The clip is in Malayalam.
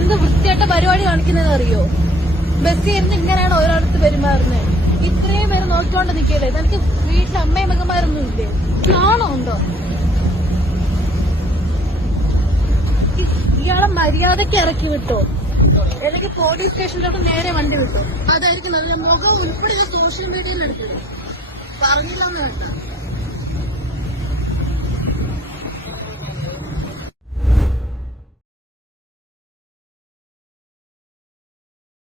എന്ത് വൃത്തിയായിട്ട പരിപാടി കാണിക്കുന്നത് അറിയോ? ബസ്സിൽ ഇരുന്ന് ഇങ്ങനെയാണ് ഓരോരുത്തർ പെരുമാറുന്നത്. ഇത്രയും പേര് നോക്കിക്കൊണ്ട് നിൽക്കല്ലേ? തനിക്ക് വീട്ടിൽ അമ്മയും മകന്മാരൊന്നും ഇല്ലേ? നാണോ ഉണ്ടോ? ഇയാളെ മര്യാദയ്ക്ക് ഇറക്കി വിട്ടോ, അല്ലെങ്കിൽ പോലീസ് സ്റ്റേഷനിലോട്ട് നേരെ വണ്ടി വിട്ടോ. അതായിരിക്കും നല്ല. മുഖം ഉൾപ്പെടെ സോഷ്യൽ മീഡിയയിൽ എടുത്തിടും. പറഞ്ഞില്ലെന്ന് കേട്ടോ.